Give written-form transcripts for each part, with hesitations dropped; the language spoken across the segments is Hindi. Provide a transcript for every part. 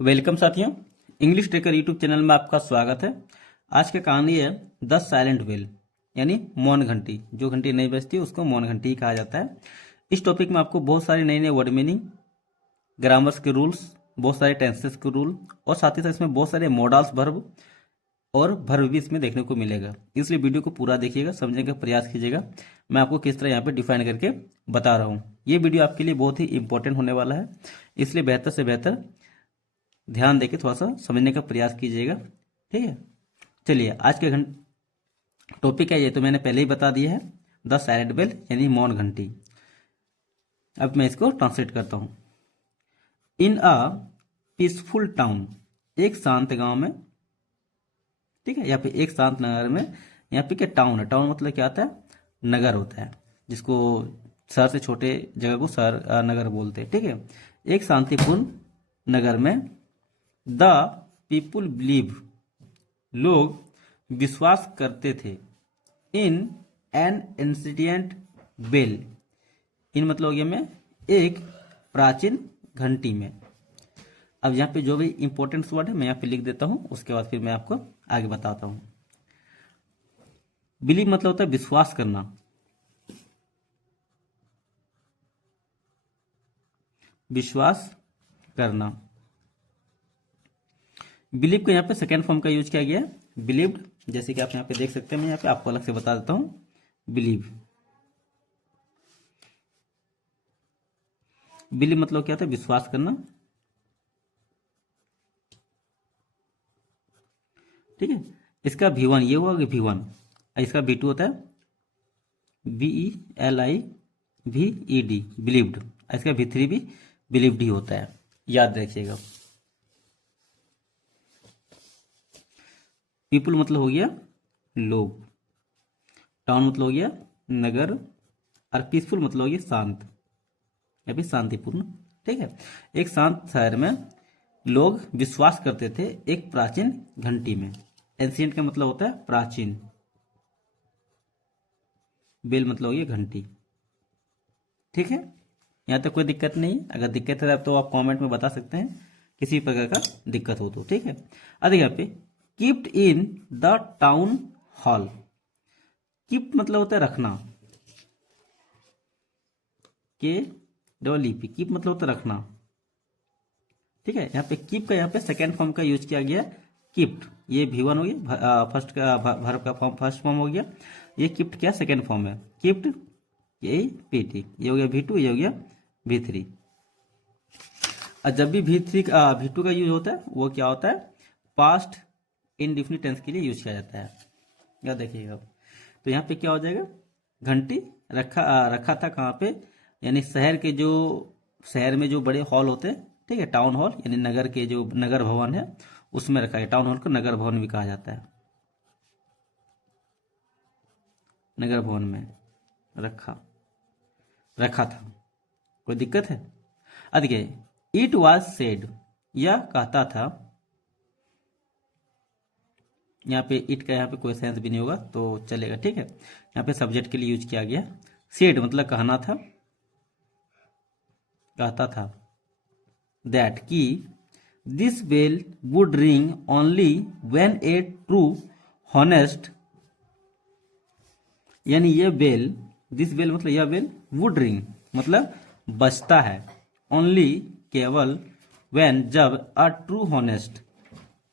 वेलकम साथियों, इंग्लिश ट्रेकर यूट्यूब चैनल में आपका स्वागत है। आज का कहानी है द साइलेंट वेल, यानी मौन घंटी। जो घंटी नहीं बजती उसको मौन घंटी कहा जाता है। इस टॉपिक में आपको बहुत सारे नए नए वर्ड मीनिंग, ग्रामर्स के रूल्स, बहुत सारे टेंसेस के रूल और साथ ही साथ इसमें बहुत सारे मॉडल्स वर्ब और वर्ब भी इसमें देखने को मिलेगा। इसलिए वीडियो को पूरा देखिएगा, समझने का प्रयास कीजिएगा। मैं आपको किस तरह यहाँ पे डिफाइन करके बता रहा हूँ। ये वीडियो आपके लिए बहुत ही इंपॉर्टेंट होने वाला है, इसलिए बेहतर से बेहतर ध्यान देके थोड़ा सा समझने का प्रयास कीजिएगा। ठीक है, चलिए आज के टॉपिक है, ये तो मैंने पहले ही बता दिया है, द साइलेंट बेल यानी मौन घंटी। अब मैं इसको ट्रांसलेट करता हूं। इन अ पीसफुल टाउन, एक शांत गांव में, ठीक है, यहाँ पे एक शांत नगर में। यहाँ पे क्या टाउन है, टाउन मतलब क्या आता है, नगर होता है, जिसको शहर से छोटे जगह को शहर नगर बोलते हैं। ठीक है, एक शांतिपूर्ण नगर में द पीपुल बिलीव, लोग विश्वास करते थे, इन एन एंशिएंट बेल, इन मतलब हो गया में एक प्राचीन घंटी में। अब यहाँ पे जो भी इंपॉर्टेंट वर्ड है मैं यहाँ पे लिख देता हूँ, उसके बाद फिर मैं आपको आगे बताता हूँ। बिलीव मतलब होता है विश्वास करना, विश्वास करना। बिलीव को यहाँ पे सेकेंड फॉर्म का यूज किया गया है, बिलीव्ड, जैसे कि आप यहाँ पे देख सकते हैं। मैं यहाँ पे आपको अलग से बता देता हूँ। बिलीव, बिलीव मतलब क्या होता है, विश्वास करना। ठीक है, इसका V1 ये हुआ V1, इसका V2 होता है BELIVED, बिलीव्ड। इसका V3 भी बिलीव्ड ही होता है, याद रखिएगा। पीपुल मतलब हो गया लोग, टाउन मतलब हो गया नगर, और पीसफुल मतलब हो गया शांत या फिर शांतिपूर्ण। ठीक है, एक शांत शहर में लोग विश्वास करते थे एक प्राचीन घंटी में। एंशिएंट का मतलब होता है प्राचीन, बेल मतलब हो गया घंटी। ठीक है, यहाँ तक कोई दिक्कत नहीं। अगर दिक्कत है तो आप कमेंट में बता सकते हैं, किसी प्रकार का दिक्कत हो तो। ठीक है, अब देखिए यहाँ पे keeped in the town hall. Keep मतलब होता है रखना, के डबल ई पी, कीप मतलब होता है रखना। ठीक है, यहाँ पे कीप का यहाँ पे सेकेंड फॉर्म का यूज किया गया, कीप्ड। ये V1 हो गया, फर्स्ट का वर्ब का फॉर्म फर्स्ट फॉर्म हो गया। ये कीप्ड क्या सेकेंड फॉर्म है, कीप्ड ये PT, ये हो गया V2, ये हो गया V3। और जब भी V2 का यूज होता है वो क्या होता है, पास्ट इंडेफिनिट टेंस के लिए यूज किया जाता है। याद देखिएगा। तो यहाँ पे क्या हो जाएगा, घंटी रखा था कहाँ पे, यानी शहर में जो बड़े हॉल होते हैं, ठीक है, टाउन हॉल यानी नगर के जो नगर भवन है उसमें रखा है। टाउन हॉल को नगर भवन भी कहा जाता है। नगर भवन में रखा रखा था, कोई दिक्कत है। अब देखिए, इट वॉज सेड, यह कहता था। यहाँ पे इट का यहाँ पे कोई सेंस भी नहीं होगा तो चलेगा। ठीक है, यहाँ पे सब्जेक्ट के लिए यूज किया गया। सेड मतलब कहना था, कहता था, दैट की this bell would ring only when a true honest, यानी ये बेल, दिस बेल मतलब यह बेल, वुड रिंग मतलब बजता है, ओनली केवल, व्हेन जब, a true honest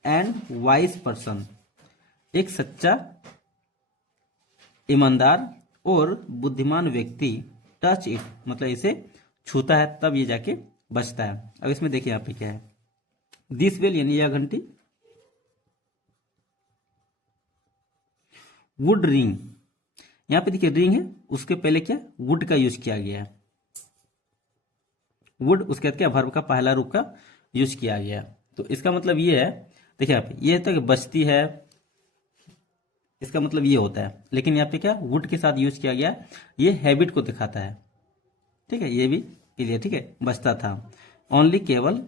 and wise person, एक सच्चा, ईमानदार और बुद्धिमान व्यक्ति, टच इट मतलब इसे छूता है तब ये जाके बजता है। अब इसमें देखिए यहाँ पे क्या है, दिस बेल यानी यह घंटी, वुड रिंग, यहाँ पे देखिए रिंग है, उसके पहले क्या वुड का यूज किया गया है। वुड उसके बाद क्या वर्ब का पहला रूप का यूज किया गया। तो इसका मतलब ये है, देखिए यहाँ पे ये तो बजती है, इसका मतलब ये होता है, लेकिन यहाँ पे क्या वुड के साथ यूज किया गया, ये हैबिट को दिखाता है। ठीक है, ये भी क्लियर। ठीक है, बचता था, ओनली केवल,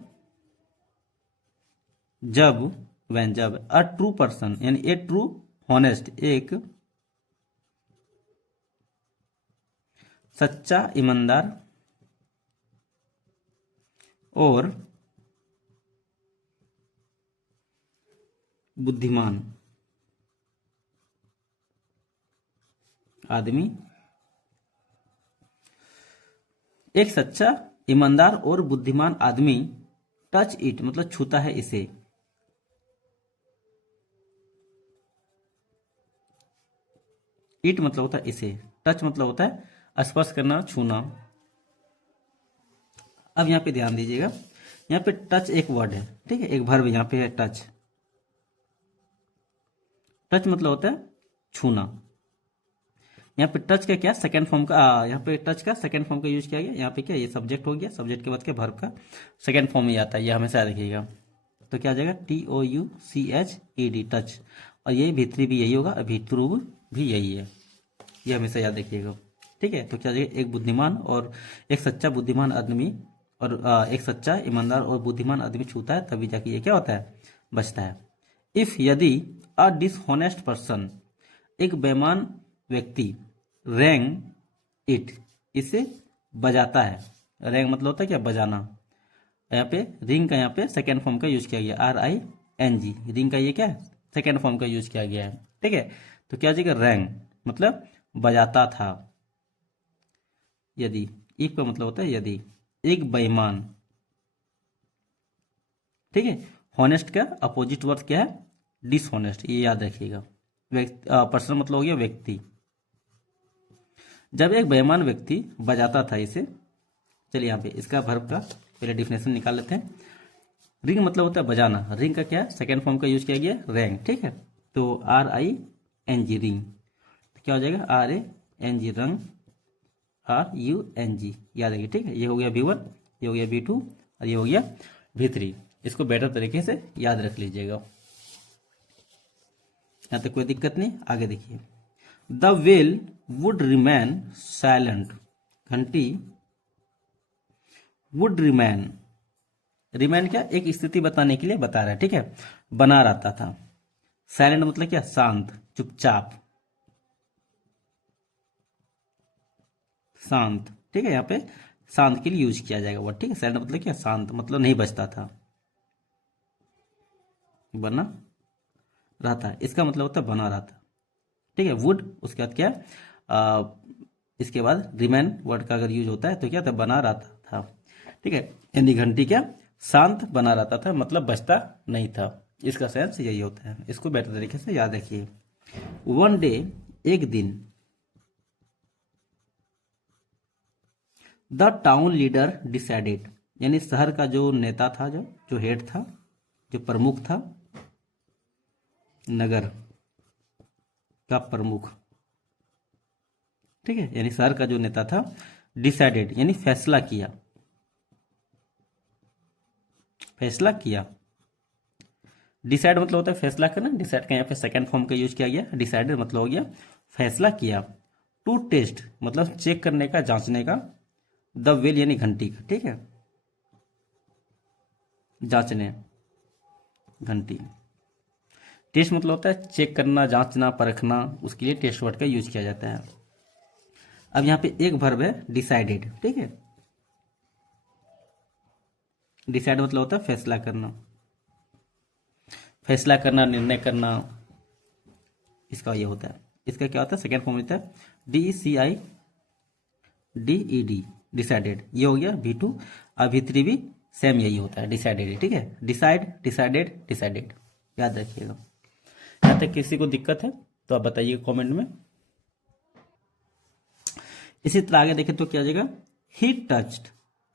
जब, वैन जब, अ ट्रू पर्सन यानी ए ट्रू हॉनेस्ट एक सच्चा, ईमानदार और बुद्धिमान आदमी, एक सच्चा, ईमानदार और बुद्धिमान आदमी टच इट मतलब छूता है इसे। इट मतलब होता है इसे, टच मतलब होता है स्पर्श करना, छूना। अब यहां पे ध्यान दीजिएगा, यहाँ पे टच एक वर्ड है, ठीक है, एक वर्ब यहाँ पे है टच। टच मतलब होता है छूना। यहाँ पे टच का क्या सेकंड फॉर्म का यहाँ पे टच का सेकंड फॉर्म का यूज किया गया। यहाँ पे क्या, ये सब्जेक्ट हो गया, सब्जेक्ट के बाद क्या वर्ब का सेकंड फॉर्म ही आता है, ये हमेशा देखिएगा। तो क्या आ जाएगा, TOUCHED टच। और ये भीतरी भी यही होगा, भीतरू भी यही है, ये हमेशा याद रखिएगा, ठीक है। तो क्या आ जाएगा, एक बुद्धिमान और एक सच्चा बुद्धिमान आदमी और एक सच्चा ईमानदार और बुद्धिमान आदमी छूता है तभी जाके ये क्या होता है, बचता है। इफ यदि अ डिसहोनेस्ट पर्सन, एक बेईमान व्यक्ति, रैंग इट इसे बजाता है। रैंग मतलब होता है क्या, बजाना। यहाँ पे रिंग का यहाँ पे सेकेंड फॉर्म का यूज किया गया, RING, रिंग का ये क्या है, सेकेंड फॉर्म का यूज किया गया है, ठीक है। तो क्या हो जाएगा, रैंग मतलब बजाता था। यदि, इफ का मतलब होता है यदि, एक बेईमान, ठीक है। हॉनेस्ट का अपोजिट वर्ड क्या है, डिसहोनेस्ट, ये याद रखिएगा। पर्सन मतलब हो गया व्यक्ति। जब एक बेईमान व्यक्ति बजाता था इसे, चलिए यहाँ पे इसका वर्ब का पहले डिफिनेशन निकाल लेते हैं। रिंग मतलब होता है बजाना, रिंग का क्या है, सेकेंड फॉर्म का यूज किया गया, रैंग, ठीक है। तो RING रिंग, तो क्या हो जाएगा, RANG रंग, RUNG, याद रखिए, ठीक है। ये हो गया V1, ये हो गया V2 और ये हो गया V3। इसको बेटर तरीके से याद रख लीजिएगा, यहाँ तक कोई दिक्कत नहीं। आगे देखिए, the well would remain silent, घंटी वुड रिमेन, रिमेन क्या, एक स्थिति बताने के लिए बता रहा है, ठीक है, बना रहता था। साइलेंट मतलब क्या, शांत, चुपचाप, शांत, ठीक है। यहाँ पे शांत के लिए यूज किया जाएगा वर्ड, ठीक है। साइलेंट मतलब क्या, शांत, मतलब नहीं बचता था, बना रहता, इसका मतलब होता है बना रहता, ठीक है। वुड, उसके बाद क्या, आ, इसके बाद रिमेन वर्ड का अगर यूज होता है तो क्या था, बना रहता था, ठीक है। यानी घंटी क्या, शांत बना रहता था, मतलब बचता नहीं था, इसका सेंस यही होता है। इसको बेटर तरीके से याद रखिए। वन डे, एक दिन, द टाउन लीडर डिसाइडेड, यानी शहर का जो नेता था, जो हेड था, जो प्रमुख था, नगर का प्रमुख, ठीक है, यानी शहर का जो नेता था, डिसाइडेड यानी फैसला किया, फैसला किया। डिसाइड मतलब होता है फैसला करना, डिसाइड का यहाँ पे सेकंड फॉर्म का यूज किया गया, डिसाइडेड मतलब हो गया फैसला किया। टू टेस्ट मतलब चेक करने का, जांचने का, द वेल यानी घंटी का, ठीक है, जांचने, घंटी। टेस्ट मतलब होता है चेक करना, जांचना, परखना, उसके लिए टेस्ट वर्ड का यूज किया जाता है। अब यहाँ पे एक वर्ब है डिसाइडेड, ठीक है। डिसाइड मतलब होता है फैसला करना, फैसला करना, निर्णय करना, इसका ये होता है। इसका क्या होता है, सेकेंड फॉर्म होता है DECIDED, डिसाइडेड। ये हो गया V2। अब V3 भी सेम यही होता है, डिसाइडेड, ठीक है। डिसाइड, डिसाइडेड, डिसाइडेड, याद रखिएगा। यहाँ तक किसी को दिक्कत है तो आप बताइए कमेंट में। इसी तरह आगे देखें तो क्या आ जाएगा, ही टच्ड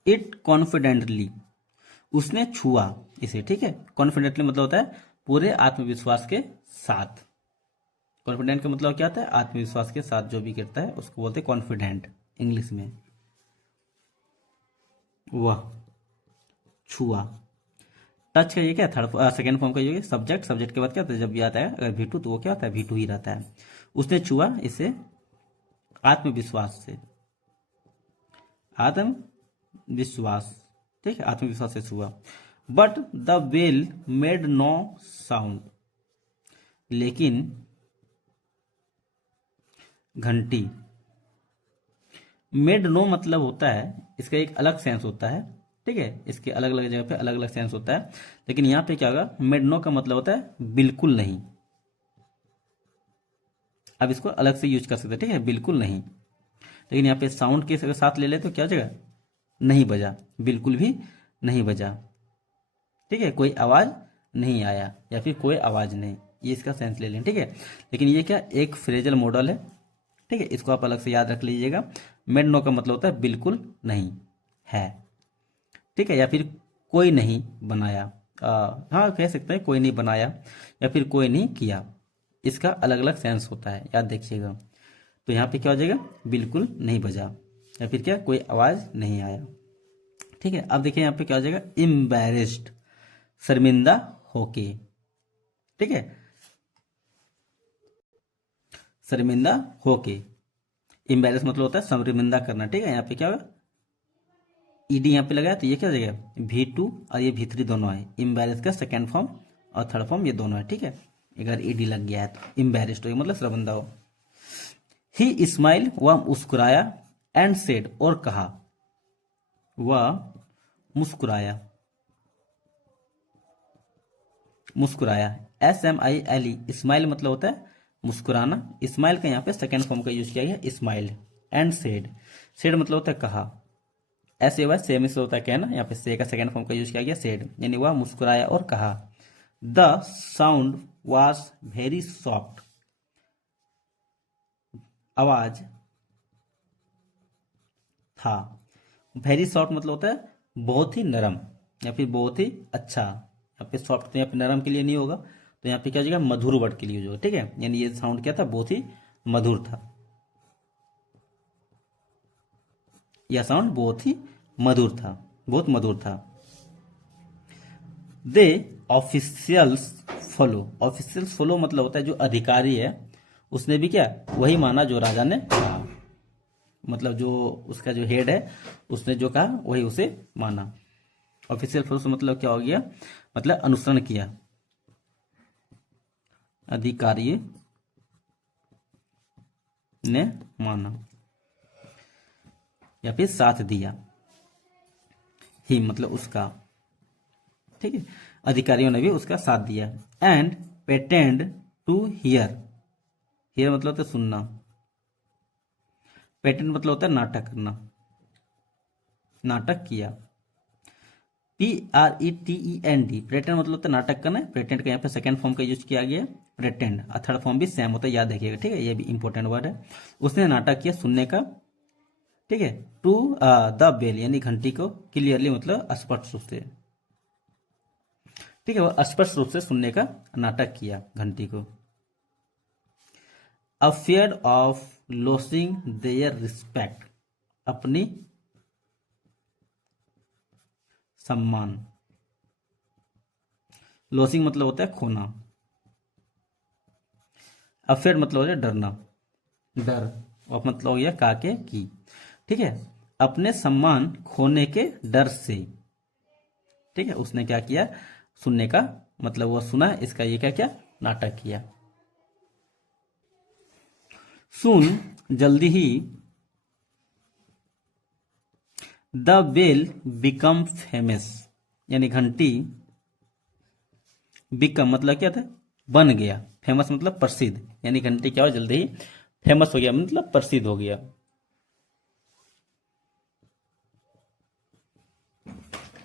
इट कॉन्फिडेंटली, उसने छुआ इसे, ठीक है। कॉन्फिडेंटली मतलब होता है पूरे आत्मविश्वास के साथ। कॉन्फिडेंट का मतलब क्या होता है, आत्मविश्वास के साथ जो भी करता है उसको बोलते हैं कॉन्फिडेंट इंग्लिश में। वह छुआ, टच का ये क्या, थर्ड सेकेंड फॉर्म का ये सब्जेक्ट, सब्जेक्ट के बाद क्या होता है, जब भी आता है अगर V2 तो वो क्या होता है, V2 ही रहता है। उसने छुआ इसे आत्मविश्वास से, आत्मविश्वास, ठीक है, आत्मविश्वास से छुआ। But the well made no sound, लेकिन घंटी, मेड नो मतलब होता है, इसका एक अलग सेंस होता है, ठीक है, इसके अलग अलग जगह पे अलग अलग सेंस होता है, लेकिन यहाँ पे क्या होगा, मेड नो का मतलब होता है बिल्कुल नहीं। अब इसको अलग से यूज कर सकते हैं, ठीक है, बिल्कुल नहीं। लेकिन यहाँ पे साउंड के साथ ले ले तो क्या हो जाएगा, नहीं बजा, बिल्कुल भी नहीं बजा, ठीक है, कोई आवाज नहीं आया या फिर कोई आवाज नहीं, ये इसका सेंस ले लें, ठीक है। लेकिन ये क्या, एक फ्रेजल मॉडल है, ठीक है, इसको आप अलग से याद रख लीजिएगा। मेड नो का मतलब होता है बिल्कुल नहीं है, ठीक है, या फिर कोई नहीं बनाया, हाँ कह सकते हैं कोई नहीं बनाया या फिर कोई नहीं किया, इसका अलग अलग सेंस होता है, याद देखिएगा। तो यहाँ पे क्या हो जाएगा, बिल्कुल नहीं बजा या फिर क्या, कोई आवाज नहीं आया, ठीक है। अब देखिए यहाँ पे क्या हो जाएगा, एम्बैरेस्ड, शर्मिंदा होके, ठीक है, शर्मिंदा होके। एम्बैरेस मतलब होता है शर्मिंदा करना, ठीक है। यहाँ पे क्या होगा, ईडी यहाँ पे लगाया तो ये क्या हो जाएगा, V2 और ये V3 दोनों है, एम्बैरेस का सेकेंड फॉर्म और थर्ड फॉर्म ये दोनों है, ठीक है। अगर ईडी लग गया है तो एम्बैरेस्ड हो मतलब शर्मिंदा हो। ही स्माइल, वह मुस्कुराया, एंड सेड और कहा, वह मुस्कुराया, मुस्कुराया, SMILE, स्माइल मतलब होता है मुस्कुराना, स्माइल का यहाँ पे सेकेंड फॉर्म का यूज किया गया स्माइल। एंड सेड, सेड मतलब होता है कहा, ऐसे वह सेम से होता है कहना, यहाँ पे से का सेकेंड फॉर्म का यूज किया गया सेड, यानी वह मुस्कुराया और कहा। The sound was very soft, आवाज था, वेरी सॉफ्ट मतलब होता है बहुत ही नरम या फिर बहुत ही अच्छा, यहाँ पे सॉफ्ट तो यहाँ पे नरम के लिए नहीं होगा, तो यहाँ पे क्या हो जाएगा, मधुर वर्ड के लिए यूज होगा, ठीक है। यानी ये साउंड क्या था, बहुत ही मधुर था, यह साउंड बहुत ही मधुर था, बहुत मधुर था। दे ऑफिशियल्स फॉलो, ऑफिशियल्स फॉलो मतलब होता है जो अधिकारी है उसने भी क्या, वही माना जो राजा ने कहा, मतलब जो उसका जो हेड है उसने जो कहा वही उसे माना। ऑफिशियल फॉलो मतलब क्या हो गया, मतलब अनुसरण किया, अधिकारी ने माना या फिर साथ दिया, ही मतलब उसका, ठीक है, अधिकारियों ने भी उसका साथ दिया। And pretended to hear, hear मतलब होता है सुनना, पेटेंट मतलब होता है नाटक करना, नाटक किया। PRETEND, प्रेटेंड मतलब होता है नाटक करना, प्रेटेंड का यहाँ पे सेकंड फॉर्म का यूज किया गया प्रेटेंड, और थर्ड फॉर्म भी सेम होता है, याद रखिएगा, ठीक है, ये भी इंपॉर्टेंट वर्ड है। उसने नाटक किया सुनने का, ठीक है। टू द बेल, यानी घंटी को, क्लियरली मतलब स्पष्ट रूप से, ठीक है, वो स्पष्ट रूप से सुनने का नाटक किया घंटी को। Afraid of losing their respect, अपनी सम्मान, लॉसिंग मतलब होता है खोना, अफेयर मतलब होता है डरना, डर, और मतलब हो गया काके की, ठीक है, अपने सम्मान खोने के डर से, ठीक है, उसने क्या किया, सुनने का मतलब वो सुना, इसका ये क्या क्या नाटक किया। सुन, जल्दी ही, द बेल बिकम फेमस, यानी घंटी, बिकम मतलब क्या था, बन गया, फेमस मतलब प्रसिद्ध, यानी घंटी क्या हो, जल्दी ही फेमस हो गया मतलब प्रसिद्ध हो गया,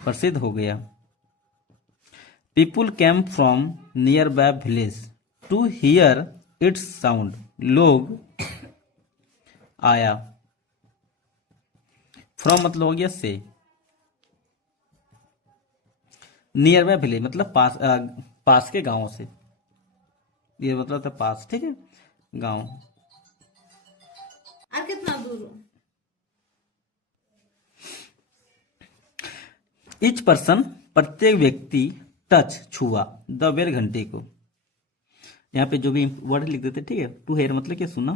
प्रसिद्ध हो गया। People came from nearby village to hear its sound, लोग आया, फ्रॉम मतलब हो गया से, नियर बाय विलेज मतलब पास, पास के गांव से, ये मतलब था पास, ठीक है, गांव। और कितना दूर हो? इच पर्सन प्रत्येक व्यक्ति, टच छुआ, द बेल घंटे को, यहाँ पे जो भी वर्ड लिख देते, ठीक है। टू हेयर मतलब क्या, सुना,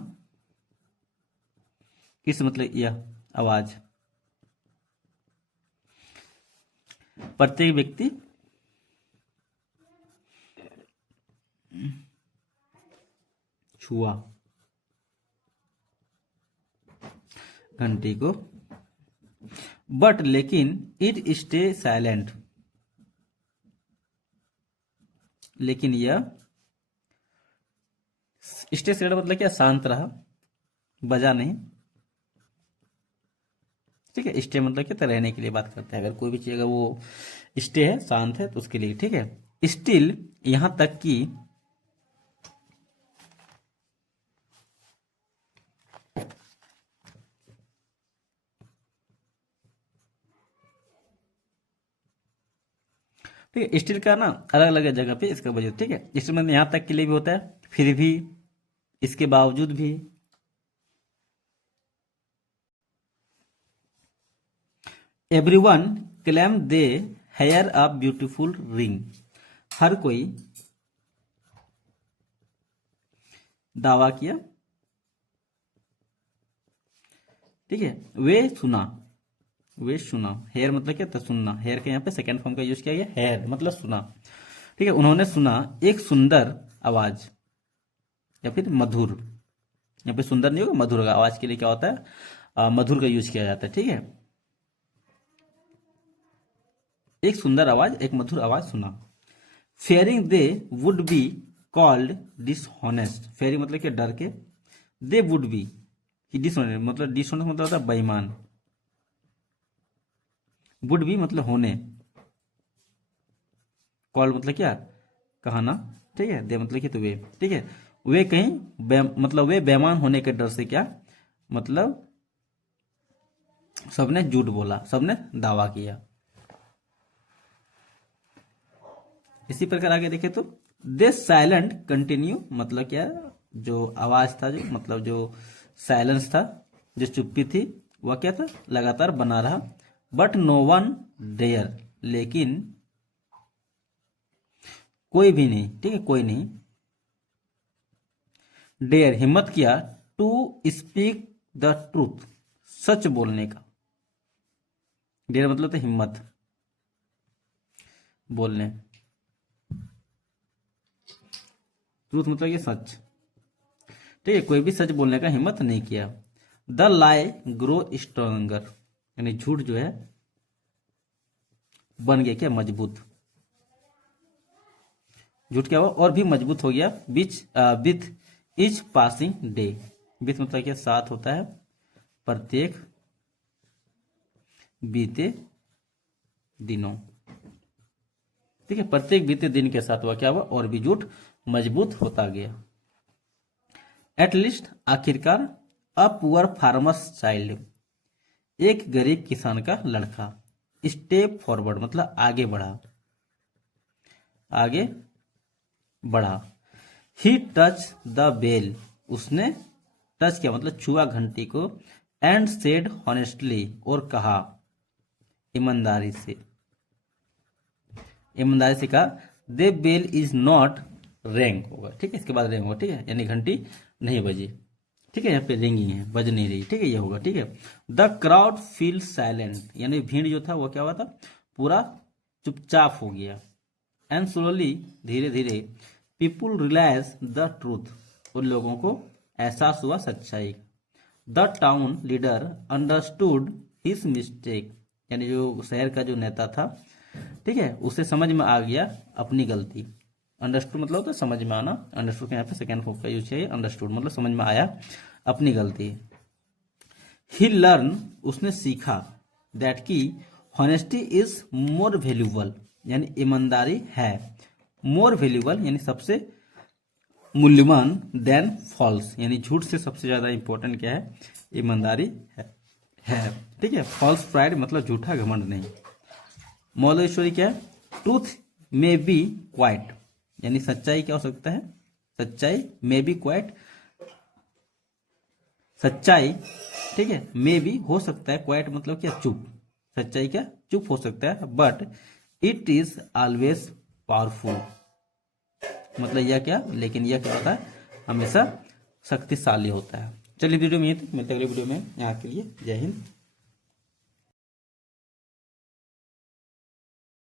किस मतलब यह आवाज, प्रत्येक व्यक्ति छुआ घंटी को, बट लेकिन इट स्टे साइलेंट, लेकिन यह स्टे साइलेंट मतलब क्या, शांत रहा, बजा नहीं। ठीक है, स्टे मतलब क्या, रहने के लिए बात करते हैं। अगर कोई भी चीज अगर वो स्टे है, शांत है, तो उसके लिए। ठीक है, स्टिल यहां तक कि, ठीक है, स्टिल का ना अलग अलग जगह पे इसका वजह। ठीक है, स्टिल मतलब यहां तक के लिए भी होता है, फिर भी, इसके बावजूद भी। Everyone claim they here a beautiful ring, हर कोई दावा किया। ठीक है, वे सुना, हेयर मतलब क्या था, सुनना। हेयर के यहाँ पे सेकंड फॉर्म का यूज किया गया, हेयर मतलब सुना। ठीक है, उन्होंने सुना एक सुंदर आवाज, या फिर मधुर। यहाँ पे सुंदर नहीं होगा, मधुर होगा। आवाज के लिए क्या होता है, मधुर का यूज किया जाता है। ठीक है, एक सुंदर आवाज, एक मधुर आवाज सुना। Fearing they would be called dishonest, fearing मतलब क्या, डर के, दे वुड बी, डिसऑनेस्ट मतलब, डिसऑनेस्ट मतलब होता है बेईमान, वुड बी मतलब होने, कॉल मतलब क्या, कहना। ठीक है, दे मतलब कि तो वे। ठीक है, वे कहीं मतलब वे बेईमान होने के डर से क्या, मतलब सबने झूठ बोला, सबने दावा किया। इसी प्रकार आगे देखे तो दे साइलेंट कंटिन्यू मतलब क्या, जो आवाज था, जो मतलब जो साइलेंस था, जो चुप्पी थी, वह क्या था, लगातार बना रहा। बट नो वन डेयर, लेकिन कोई भी नहीं। ठीक है, कोई नहीं डेयर हिम्मत किया, टू स्पीक द ट्रूथ, सच बोलने का। डेयर मतलब तो हिम्मत बोलने, ट्रूथ मतलब ये सच। ठीक है, कोई भी सच बोलने का हिम्मत नहीं किया। द लाई ग्रो स्ट्रोंगर, यानी झूठ जो है बन गया क्या, मजबूत। झूठ क्या हुआ, और भी मजबूत हो गया। With each passing day, with मतलब क्या, साथ होता है, प्रत्येक बीते दिनों। ठीक है, प्रत्येक बीते दिन के साथ हुआ क्या हुआ, और भी झूठ मजबूत होता गया। एटलीस्ट आखिरकार, अ पुअर फार्मर्स चाइल्ड, एक गरीब किसान का लड़का, स्टेप फॉरवर्ड मतलब आगे बढ़ा, आगे बढ़ा। ही टच द बेल, उसने टच किया मतलब छुआ घंटी को। एंड सेड हॉनेस्टली, और कहा ईमानदारी से, ईमानदारी से कहा, दे बेल इज नॉट रेंग होगा। ठीक है, इसके बाद रेंग होगा। ठीक है, यानी घंटी नहीं बजी। ठीक है, यहाँ पे रिंगिंग है, बज नहीं रही। ठीक है, ये होगा। ठीक है, द क्राउड फील साइलेंट, यानी भीड़ जो था वो क्या हुआ था, पूरा चुपचाप हो गया। एंड स्लोली, धीरे धीरे, पीपुल रियलाइज द ट्रूथ, उन लोगों को एहसास हुआ सच्चाई। The town leader understood his mistake, यानी जो शहर का जो नेता था, ठीक है, उसे समझ में आ गया अपनी गलती। अंडरस्टूड मतलब होता है समझ में आना। अंडरस्टूड के यहाँ पे सेकेंड फॉर्म का यूज है, अंडरस्टूड मतलब समझ में आया अपनी गलती। ही लर्न, उसने सीखा, दैट की हॉनेस्टी इज मोर वैल्यूबल, यानी ईमानदारी है, मोर वैल्यूबल यानी सबसे मूल्यवान, देन फॉल्स यानी झूठ से सबसे ज्यादा इंपॉर्टेंट क्या है, ईमानदारी है। ठीक है, फॉल्स प्राइड मतलब झूठा घमंड नहीं। मॉरल स्टोरी क्या है, ट्रूथ मे बी क्वाइट, यानी सच्चाई क्या हो सकता है, सच्चाई मे बी क्वाइट, सच्चाई। ठीक है, मे भी हो सकता है, क्वाइट मतलब क्या, चुप, सच्चाई क्या चुप हो सकता है। But it is always powerful, मतलब यह क्या, लेकिन यह क्या होता है, हमेशा शक्तिशाली होता है। चलिए वीडियो में यही तक, मिलते हैं अगले वीडियो में। यहाँ के लिए जय हिंद।